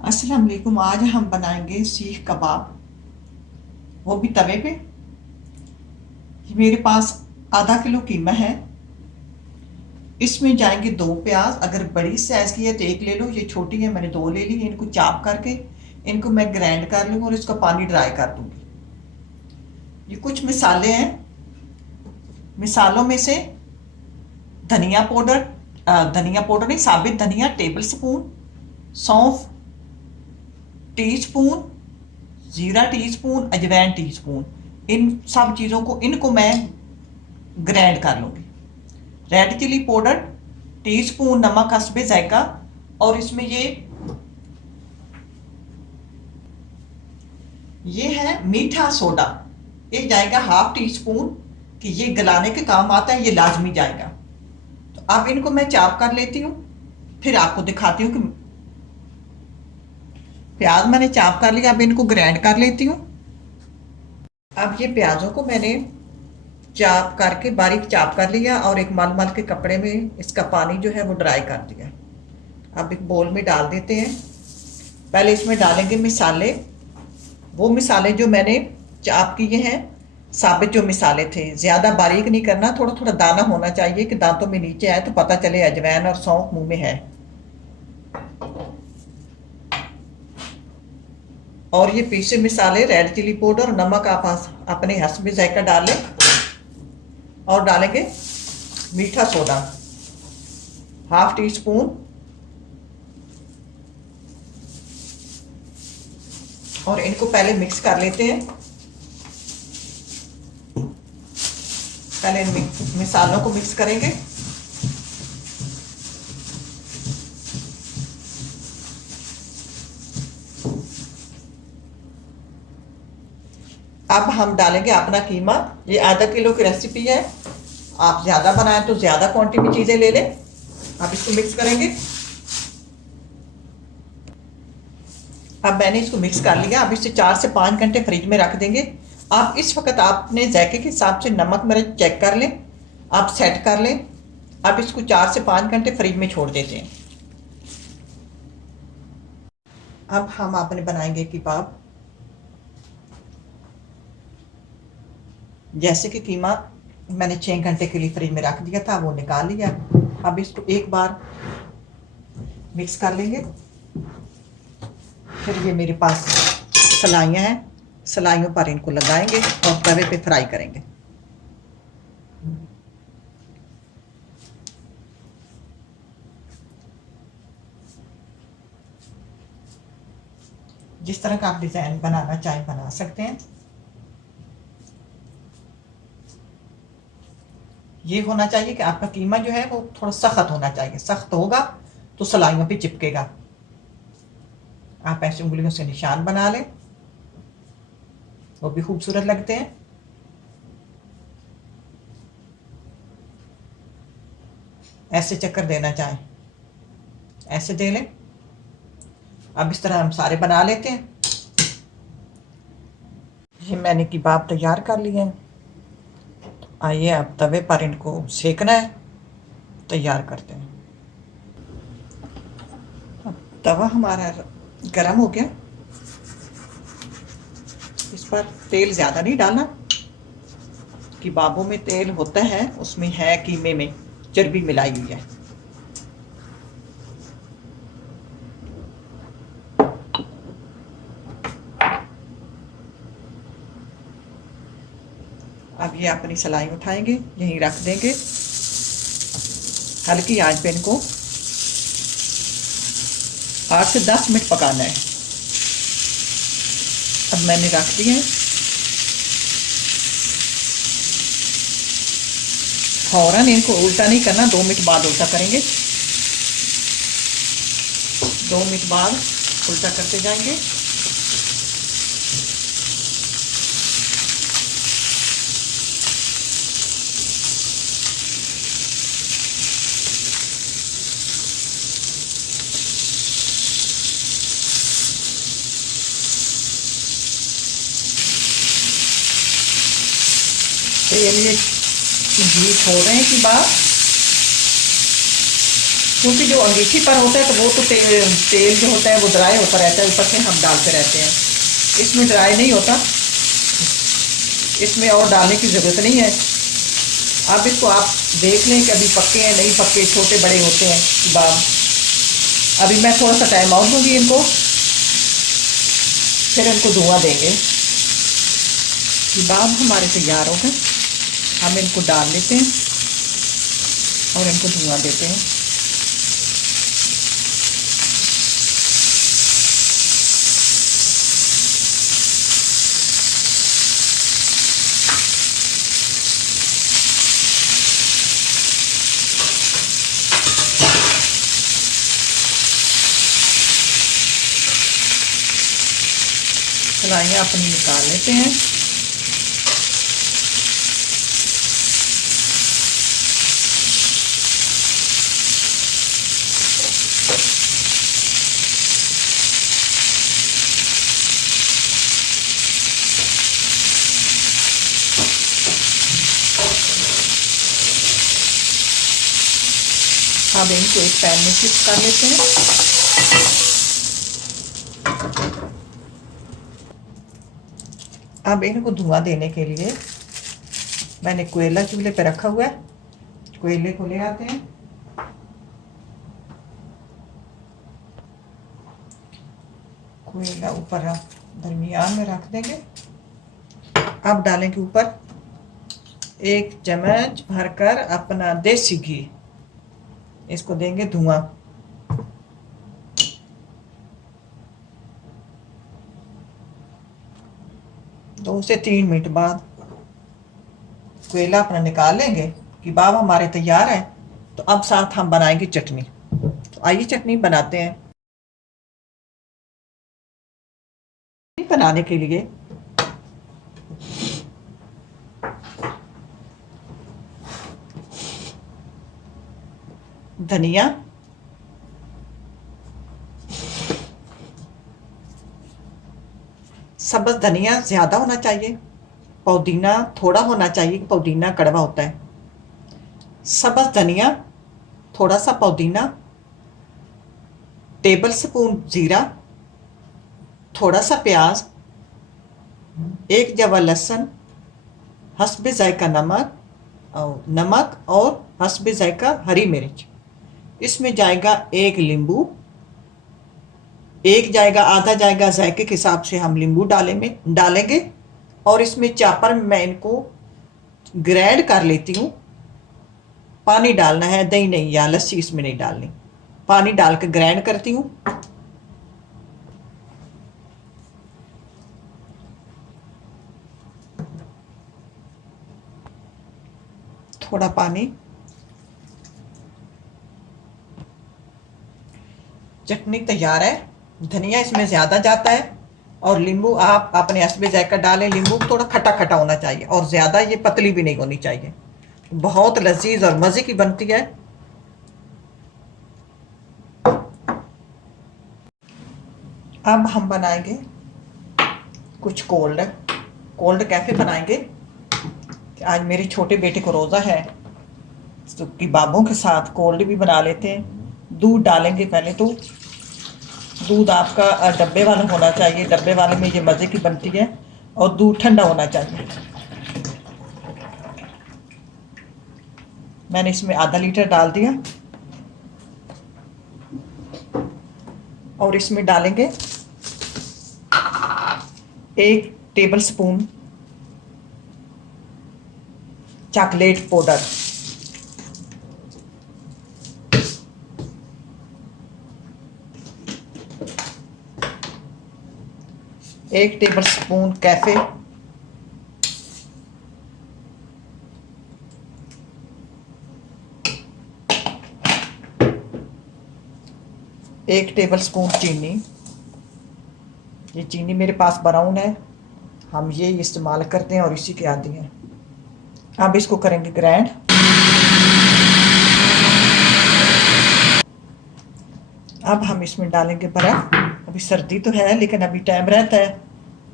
अस्सलाम वालेकुम। आज हम बनाएंगे सीख कबाब, वो भी तवे पे। मेरे पास आधा किलो कीमा है। इसमें जाएंगे दो प्याज। अगर बड़ी साइज की है तो एक ले लो, ये छोटी है मैंने दो ले ली। इनको चाप करके इनको मैं ग्राइंड कर लूँगी और इसका पानी ड्राई कर दूंगी। ये कुछ मिसाले हैं। मिसालों में से धनिया पाउडर, धनिया पाउडर नहीं, साबित धनिया टेबल स्पून, सौंफ टीस्पून, जीरा टीस्पून, अजवाइन टीस्पून। इन सब चीज़ों को इनको मैं ग्राइंड कर लूँगी। रेड चिली पाउडर टीस्पून, नमक हस्बे जायका। और इसमें ये है मीठा सोडा, एक जाएगा हाफ टी स्पून। कि ये गलाने के काम आता है, ये लाजमी जाएगा। तो अब इनको मैं चाप कर लेती हूँ, फिर आपको दिखाती हूँ कि प्याज मैंने चाप कर लिया। अब इनको ग्राइंड कर लेती हूँ। अब ये प्याजों को मैंने चाप करके बारीक चाप कर लिया और एक मल मल के कपड़े में इसका पानी जो है वो ड्राई कर दिया। अब एक बोल में डाल देते हैं। पहले इसमें डालेंगे मिसाले, वो मिसाले जो मैंने चाप किए हैं, साबित जो मिसाले थे। ज़्यादा बारीक नहीं करना, थोड़ा थोड़ा दाना होना चाहिए कि दांतों में नीचे आए तो पता चले अजवाइन और सौंफ मुंह में है। और ये पीसे मिसाले, रेड चिली पाउडर और नमक आप अपने हस्बे जायका डालें। और डालेंगे मीठा सोडा हाफ टी स्पून। और इनको पहले मिक्स कर लेते हैं। पहले इन मिसालों को मिक्स करेंगे। अब हम डालेंगे अपना कीमा। ये आधा किलो की रेसिपी है, आप ज़्यादा बनाएं तो ज़्यादा क्वांटिटी में चीज़ें ले लें। अब इसको मिक्स करेंगे। अब मैंने इसको मिक्स कर लिया। अब इसे 4 से 5 घंटे फ्रिज में रख देंगे। आप इस वक्त आपने जायके के हिसाब से नमक मिर्च चेक कर लें, आप सेट कर लें। अब इसको 4 से 5 घंटे फ्रिज में छोड़ देते हैं। अब हम आपने बनाएंगे कबाब। जैसे कि कीमा मैंने 6 घंटे के लिए फ्रिज में रख दिया था, वो निकाल लिया। अब इसको एक बार मिक्स कर लेंगे। फिर ये मेरे पास सलाइयाँ हैं, सलाइयों पर इनको लगाएंगे और तवे पे फ्राई करेंगे। जिस तरह का आप डिज़ाइन बनाना चाहें बना सकते हैं। ये होना चाहिए कि आपका कीमा जो है वो थोड़ा सख्त होना चाहिए। सख्त होगा तो सलाइयों पे चिपकेगा। आप ऐसे उंगलियों से निशान बना लें, वो भी खूबसूरत लगते हैं। ऐसे चक्कर देना चाहें ऐसे दे लें। अब इस तरह हम सारे बना लेते हैं। ये मैंने कबाब तैयार कर लिए हैं। आइए अब तवे पर इनको सेकना है, तैयार करते हैं। अब तवा हमारा गरम हो गया। इस पर तेल ज़्यादा नहीं डालना। कबाबों में तेल होता है, उसमें है कीमे में चर्बी मिलाई हुई है। अब ये अपनी सलाई उठाएंगे, यहीं रख देंगे। हल्की आंच पे इनको 8 से 10 मिनट पकाना है। अब मैंने रख दिए हैं। फौरन इनको उल्टा नहीं करना, 2 मिनट बाद उल्टा करेंगे। 2 मिनट बाद उल्टा करते जाएंगे। तेल ये घी छोड़ रहे हैं कबाब। क्योंकि जो अंगीठी पर होता है तो वो तो तेल जो होता है वो ड्राई होता रहता है, ऊपर से हम डालते रहते हैं। इसमें ड्राई नहीं होता, इसमें और डालने की ज़रूरत नहीं है। अब इसको आप देख लें कि अभी पक्के हैं नहीं पक्के, छोटे बड़े होते हैं कबाब। अभी मैं थोड़ा सा टाइम और दूँगी इनको, फिर इनको धुआं देंगे। कबाब हमारे तैयार हो गए, हम इनको डाल लेते हैं और इनको धुआं देते हैं। कढ़ाइयाँ अपनी निकाल लेते हैं। अब इनको एक पैन में शिफ्ट कर लेते हैं। अब इनको धुआं देने के लिए मैंने कोयला चूल्हे पे रखा हुआ है, कोयले को ले आते हैं। कोयला ऊपर दरमियान में रख देंगे। अब डालेंगे ऊपर 1 चम्मच भरकर अपना देसी घी, इसको देंगे धुआं। दो से 3 मिनट बाद कोयला अपना निकाल लेंगे। कबाब हमारे तैयार है। तो अब साथ हम बनाएंगे चटनी। तो आइए चटनी बनाते हैं। बनाने के लिए धनिया, सब्ज धनिया ज़्यादा होना चाहिए, पुदीना थोड़ा होना चाहिए, पुदीना कड़वा होता है। सब्ज धनिया, थोड़ा सा पुदीना, टेबल स्पून ज़ीरा, थोड़ा सा प्याज, 1 जवा लहसुन, हस्बे जायका नमक और हस्बे जायका हरी मिर्च। इसमें जाएगा 1 नींबू, एक जाएगा आधा जाएगा जायके के हिसाब से हम नींबू डालेंगे। और इसमें चापर में मैं इनको ग्राइंड कर लेती हूँ। पानी डालना है, दही नहीं या लस्सी इसमें नहीं डालनी, पानी डाल के ग्राइंड करती हूँ। थोड़ा पानी, चटनी तैयार है। धनिया इसमें ज़्यादा जाता है और नींबू आप अपने हस्बे जायका डालें। नींबू थोड़ा खट्टा खट्टा होना चाहिए और ज़्यादा ये पतली भी नहीं होनी चाहिए। बहुत लजीज और मज़े की बनती है। अब हम बनाएंगे कुछ कोल्ड कैफ़े बनाएंगे। आज मेरे छोटे बेटे को रोज़ा है तो कबाबों के साथ कोल्ड भी बना लेते हैं। दूध डालेंगे पहले। तो दूध आपका डब्बे वाला होना चाहिए, डब्बे वाले में ये मज़े की बनती है। और दूध ठंडा होना चाहिए। मैंने इसमें आधा लीटर डाल दिया और इसमें डालेंगे 1 table spoon chocolate powder, 1 table spoon cafe, 1 table spoon चीनी। ये चीनी मेरे पास ब्राउन है, हम ये इस्तेमाल करते हैं और इसी के आदी हैं। अब इसको करेंगे ग्राइंड। अब हम इसमें डालेंगे बर्फ़। अभी सर्दी तो है लेकिन अभी टाइम रहता है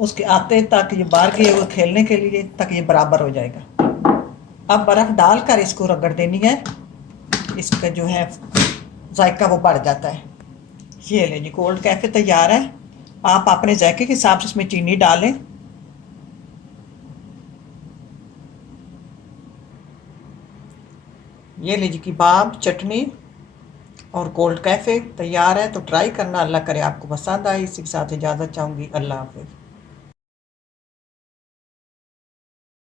उसके आते तक, ये बाहर गए हुए खेलने के लिए, तक ये बराबर हो जाएगा। अब बर्फ़ डालकर इसको रगड़ देनी है। इसका जो है जायका वो बढ़ जाता है। ये ले जी, कोल्ड कैफ़े तैयार है। आप अपने जायके के हिसाब से इसमें चीनी डालें। ये ले जी, कबाब, चटनी और कोल्ड कैफ़े तैयार है। तो ट्राई करना। अल्लाह करे आपको पसंद आए। इसी के साथ इजाज़त चाहूँगी। अल्लाह हाफ़िज़।